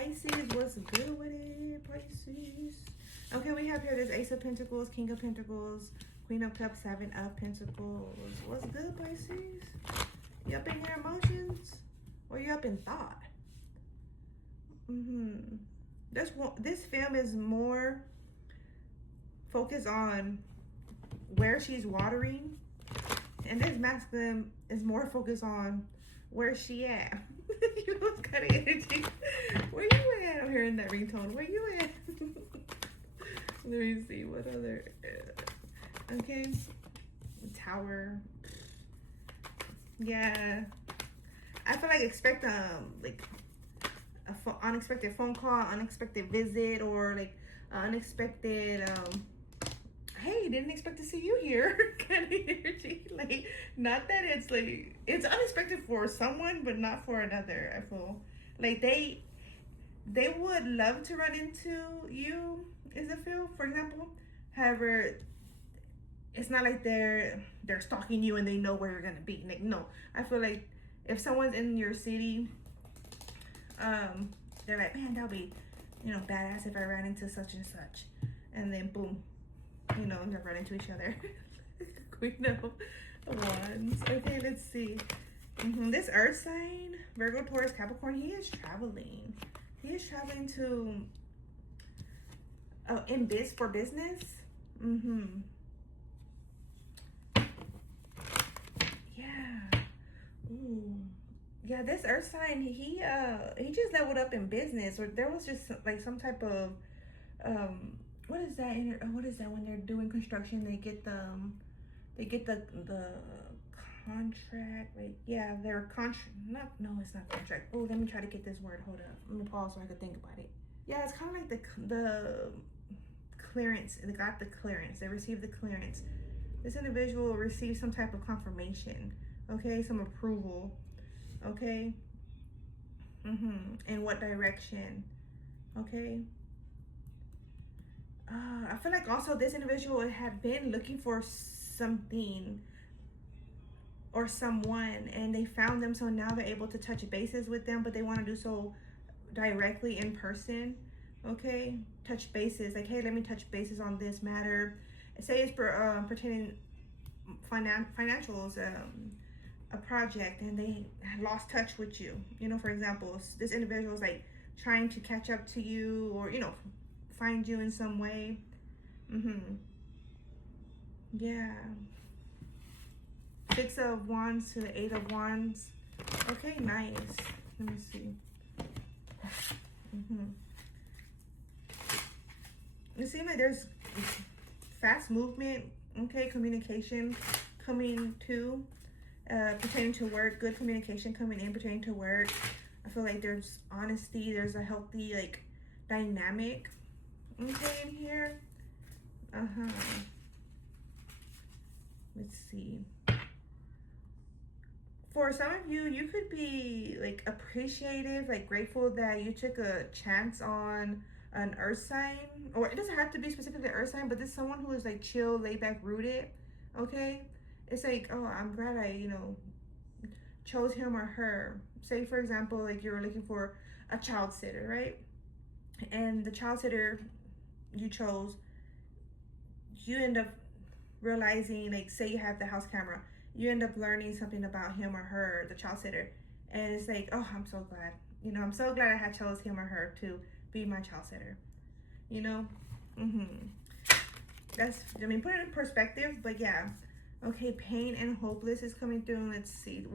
Pisces, what's good with it, Pisces? Okay, we have here this Ace of Pentacles, King of Pentacles, Queen of Cups, Seven of Pentacles. What's good, Pisces? You up in your emotions? Or you up in thought? This film is more focused on where she's watering. And this masculine is more focused on where she at. You know, it's kind of energy. Where you at? I'm hearing that ringtone. Where you at? Let me see what other. Okay, Tower. Yeah, I feel like expect like a unexpected phone call, unexpected visit, or like unexpected hey, didn't expect to see you here kind of energy. Like, not that it's like, it's unexpected for someone, but not for another. I feel like they would love to run into you, is a feel, for example. However, it's not like they're stalking you and they know where you're gonna be. Like, no, I feel like if someone's in your city, they're like, man, that'll be, you know, badass if I ran into such and such, and then boom, you know, they're running into each other. Queen of Wands. Okay, let's see. This Earth sign, Virgo, Taurus, Capricorn, he is traveling. He is traveling to, for business. Yeah. Ooh. Yeah, this Earth sign, he just leveled up in business, or there was just like some type of what is that when they're doing construction, they get the contract, like, yeah, they're it's not contract. Oh, let me try to get this word. Hold up, let me pause so I can think about it. Yeah, it's kind of like the clearance. They got the clearance, they received the clearance. This individual received some type of confirmation, okay, some approval, okay. In what direction? Okay. I feel like also this individual had been looking for something or someone, and they found them, so now they're able to touch bases with them, but they want to do so directly in person. Okay, touch bases, like, hey, let me touch bases on this matter. Say it's pertaining financials, a project, and they lost touch with you. You know, for example, this individual is like trying to catch up to you, or, you know, find you in some way. Yeah. Six of Wands to the Eight of Wands. Okay, nice. Let me see. It seems like there's fast movement, okay, communication coming to, pertaining to work, good communication coming in pertaining to work. I feel like there's honesty, there's a healthy, like, dynamic, okay, in here. Let's see. For some of you, you could be like appreciative, like grateful that you took a chance on an earth sign, or it doesn't have to be specifically earth sign, but this is someone who is like chill, laid back, rooted. Okay, it's like, oh, I'm glad I, you know, chose him or her. Say, for example, like you were looking for a child sitter, right? And the child sitter you chose, you end up realizing, like, say you have the house camera, you end up learning something about him or her, the child sitter, and it's like, oh, I'm so glad, you know, I'm so glad I had chose him or her to be my child sitter, you know. That's, I mean, put it in perspective, but yeah. Okay, pain and hopeless is coming through. Let's see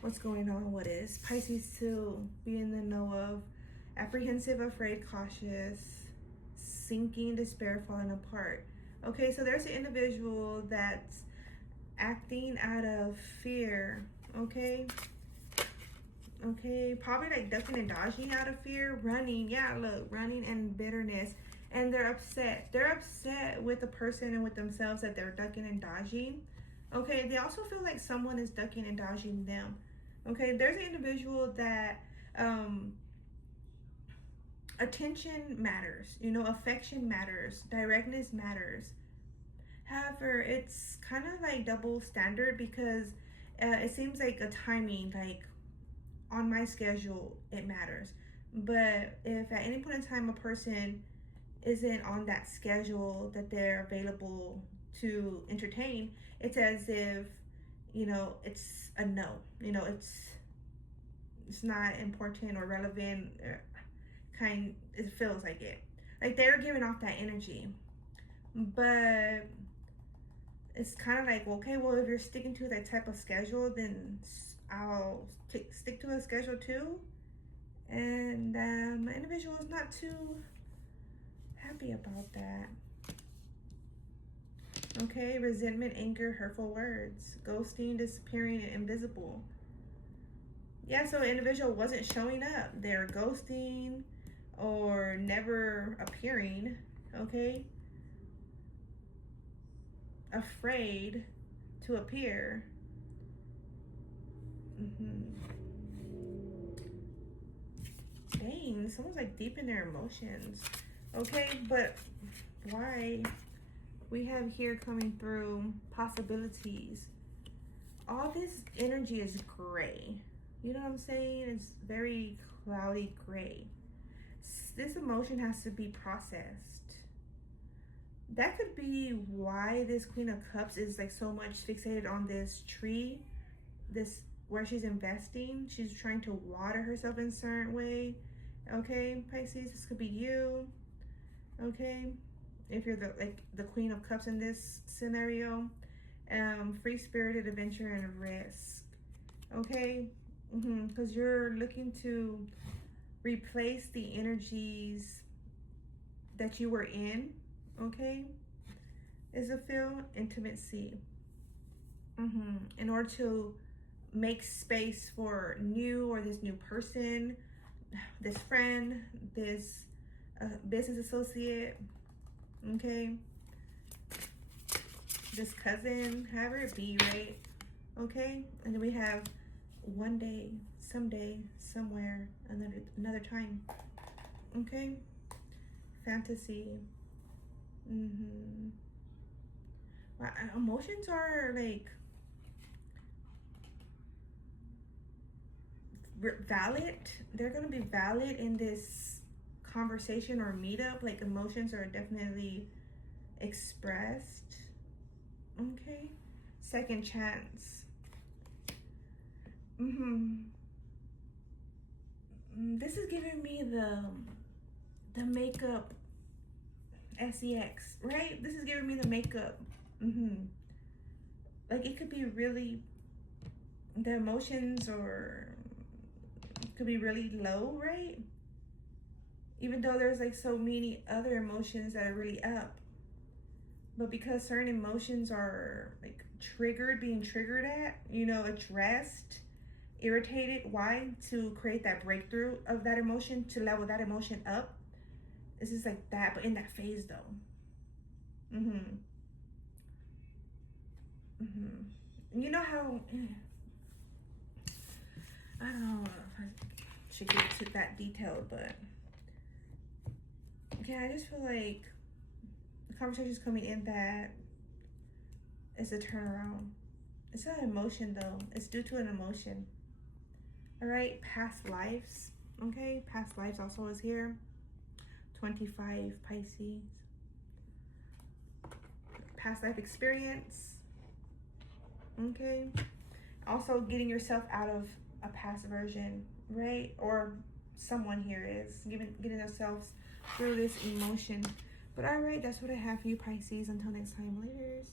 what's going on. What is Pisces to be in the know of? Apprehensive, afraid, cautious, sinking, despair, falling apart. Okay, so there's an individual that's acting out of fear. Okay, probably like ducking and dodging out of fear, running. Yeah, look, running and bitterness. And they're upset with the person and with themselves that they're ducking and dodging. Okay, they also feel like someone is ducking and dodging them. Okay, there's an individual that attention matters, you know, affection matters, directness matters. However, it's kind of like double standard, because it seems like a timing, like on my schedule, it matters. But if at any point in time a person isn't on that schedule that they're available to entertain, it's as if, it's a no. It's not important or relevant. It feels like it. Like they're giving off that energy. But it's kind of like, okay, well, if you're sticking to that type of schedule, then I'll stick to a schedule too. And my individual is not too happy about that. Okay, resentment, anger, hurtful words, ghosting, disappearing, and invisible. Yeah, so an individual wasn't showing up. They're ghosting or never appearing, okay? Afraid to appear. Dang, someone's like deep in their emotions. Okay, but why? We have here coming through possibilities. All this energy is gray. You know what I'm saying? It's very cloudy gray. This emotion has to be processed. That could be why this Queen of Cups is like so much fixated on this tree, this where she's investing. She's trying to water herself in a certain way. Okay, Pisces, this could be you. Okay, if you're the Queen of Cups in this scenario. Free-spirited adventure and risk. Okay, because you're looking to replace the energies that you were in. Okay, is a feel intimacy. In order to make space for new or this new person, this friend, this business associate, okay, this cousin, however it be, right? Okay, and then we have one day, someday, somewhere, another time. Okay, fantasy. Emotions are like valid. They're gonna be valid in this conversation or meetup. Like emotions are definitely expressed. Okay, second chance. This is giving me the makeup sex, right? This is giving me the makeup. Like it could be really, the emotions or could be really low, right? Even though there's like so many other emotions that are really up. But because certain emotions are like being triggered at, addressed, irritated, why? To create that breakthrough of that emotion, to level that emotion up. This is like that, but in that phase though. You know how, I don't know if I should get to that detailed, but yeah, I just feel like the conversation's coming in that it's a turnaround. It's not an emotion though. It's due to an emotion. All right, past lives. Okay, past lives also is here. 25 Pisces. Past life experience. Okay. Also getting yourself out of a past version, right? Or someone here is getting themselves through this emotion. But all right, that's what I have for you, Pisces. Until next time, laters.